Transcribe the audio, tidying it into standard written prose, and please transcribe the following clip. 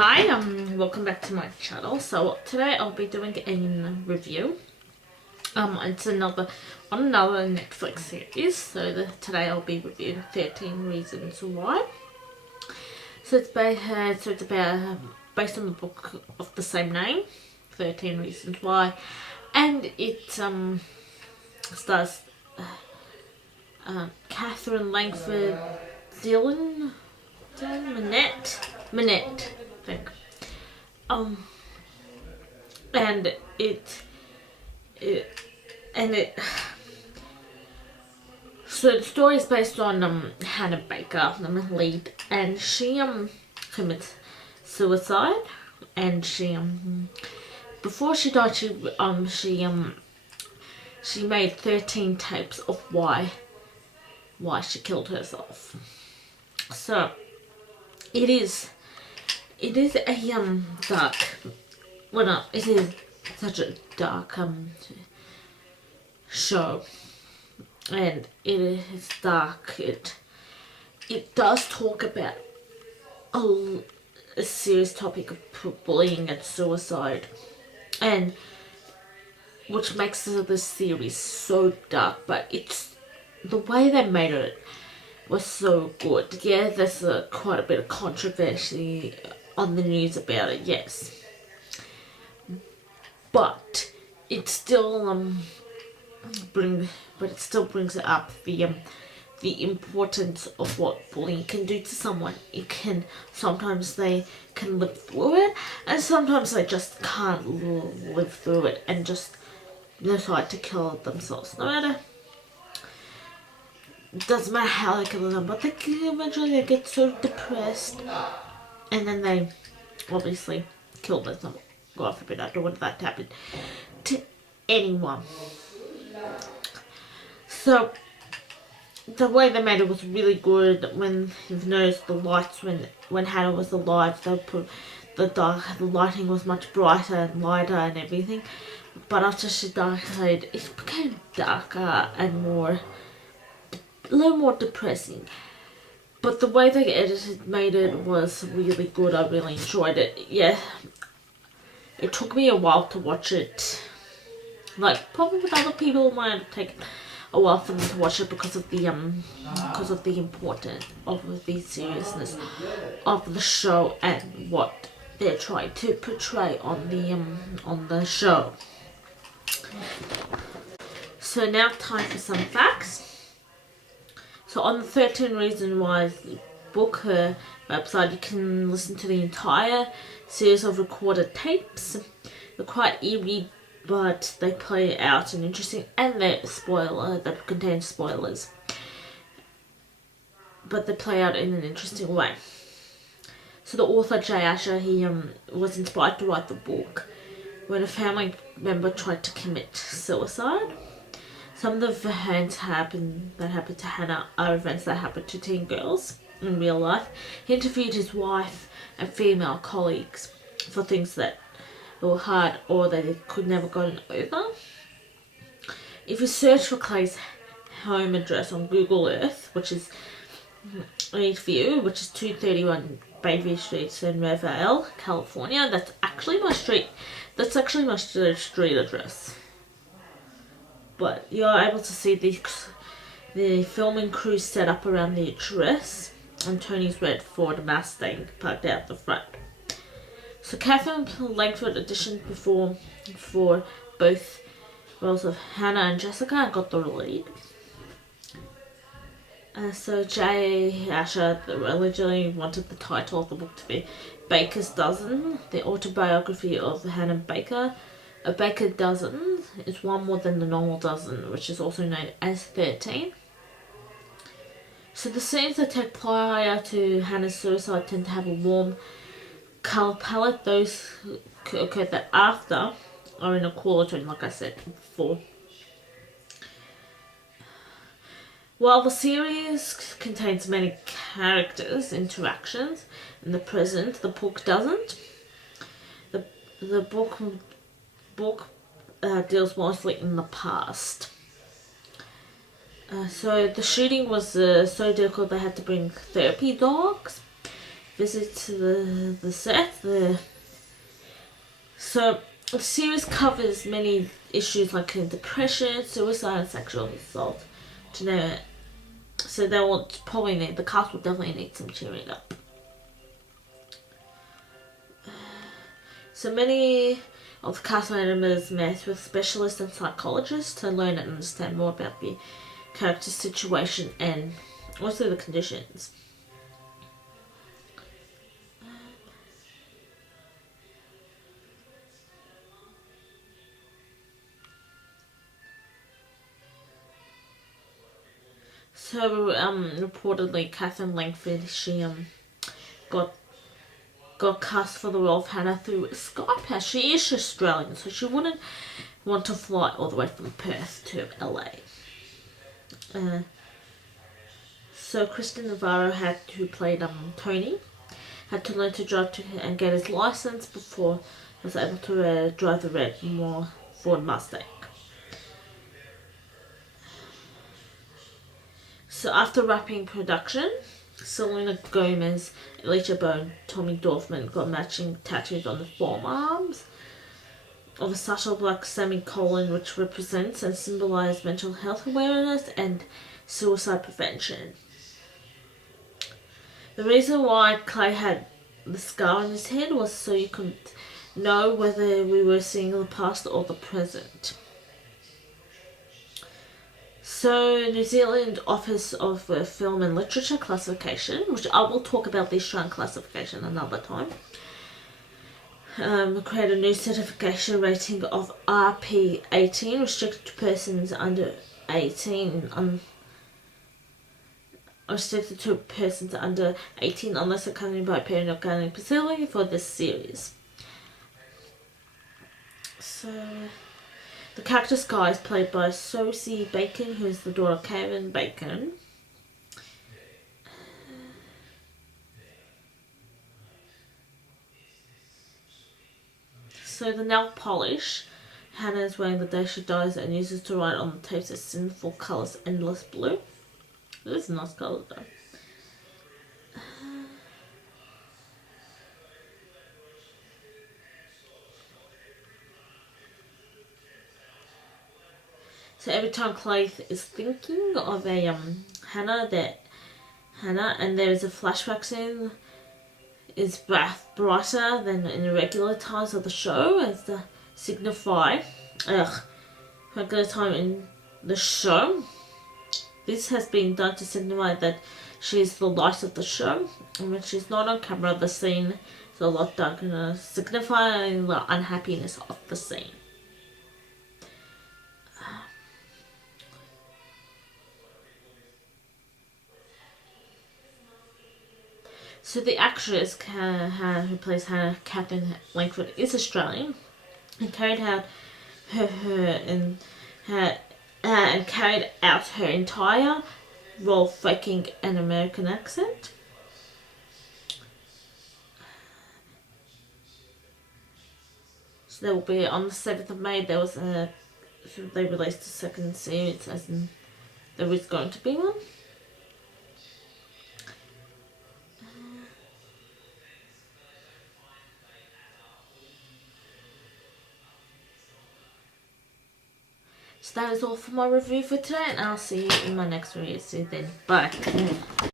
Hi, welcome back to my channel. So today I'll be doing a review. It's on another Netflix series. So today I'll be reviewing 13 Reasons Why. So it's based on the book of the same name, 13 Reasons Why, and it stars Catherine Langford, Dylan Minette, I think. And so the story is based on Hannah Baker, the lead, and she commits suicide, and she before she died she made 13 tapes of why she killed herself. So it is a dark, well, no, it is such a dark show, and it is dark. It does talk about a serious topic of bullying and suicide, and which makes this series so dark. But it's the way they made it was so good. Yeah, there's quite a bit of controversy on the news about it, yes, but it still brings it up the importance of what bullying can do to someone. Sometimes they can live through it, and sometimes they just can't live through it and just decide to kill themselves. It doesn't matter how they kill them, but eventually they get so depressed, and then they obviously kill themselves. God forbid, I don't want that to happen to anyone. So the way they made it was really good. When you've noticed the lights, when Hannah was alive, they put the lighting was much brighter and lighter and everything. But after she died, it became darker and a little more depressing. But the way they made it was really good. I really enjoyed it. Yeah, it took me a while to watch it. Like, probably with other people, it might have taken a while for them to watch it because of the importance of the seriousness of the show and what they're trying to portray on the show. So now time for some facts. So on the 13 Reasons Why book, her website, you can listen to the entire series of recorded tapes. They're quite eerie, but they play out an interesting, and they contain spoilers, but they play out in an interesting way. So the author Jay Asher, he was inspired to write the book when a family member tried to commit suicide. Some of the events that happened to Hannah are events that happened to teen girls in real life. He interviewed his wife and female colleagues for things that were hard or they could never gotten over. If you search for Clay's home address on Google Earth, which is View, which is 231 Bayview Street in Revere, California, that's actually my street. That's actually my street address. But you're able to see the filming crew set up around the address, and Tony's red Ford Mustang parked out the front. So Catherine Langford auditioned before for both roles of Hannah and Jessica and got the lead. So Jay Asher originally wanted the title of the book to be Baker's Dozen, the autobiography of Hannah Baker. A Baker dozen is one more than the normal dozen, which is also known as 13. So the scenes that take prior to Hannah's suicide tend to have a warm colour palette. Those occur that after are in a cooler tone, like I said before. While the series contains many characters' interactions in the present, the book doesn't. The book deals mostly in the past. So the shooting was so difficult they had to bring therapy dogs visit to the set. So the series covers many issues like depression, suicide, and sexual assault. To know, so they will probably need, the cast will definitely need some cheering up. So many of the cast members met with specialists and psychologists to learn and understand more about the character's situation and also the conditions. So, reportedly, Catherine Langford, she got cast for the role of Hannah through Skype. As she is Australian, so she wouldn't want to fly all the way from Perth to LA. So Kristen Navarro who played Tony, had to learn to drive and get his license before he was able to drive the red Ford Mustang. So after wrapping production, Selena Gomez, Alicia Bone, Tommy Dorfman got matching tattoos on the forearms of a subtle black semicolon which represents and symbolizes mental health awareness and suicide prevention. The reason why Clay had the scar on his head was so you could know whether we were seeing the past or the present. So, New Zealand Office of Film and Literature Classification, which I will talk about this Australian classification another time, created a new certification rating of RP18, restricted to persons under 18, restricted to persons under 18 unless accompanied by a parent or guardian facility for this series. So, the character Sky is played by Sosie Bacon, who is the daughter of Kevin Bacon. So the nail polish Hannah is wearing the day she dies and uses to write on the tapes is Sinful Colours Endless Blue. This is a nice colour though. So every time Clay is thinking of a Hannah, and there is a flashback scene, is brighter than in the regular times of the show, as to signify regular time in the show. This has been done to signify that she is the light of the show, and when she's not on camera, the scene is a lot darker, signifying the unhappiness of the scene. So the actress who plays Hannah, Catherine Langford, is Australian and carried out her entire role faking an American accent. So there will be on the 7th of May. They released a second series, as in there is going to be one. So that is all for my review for today, and I'll see you in my next review. See you then. Bye.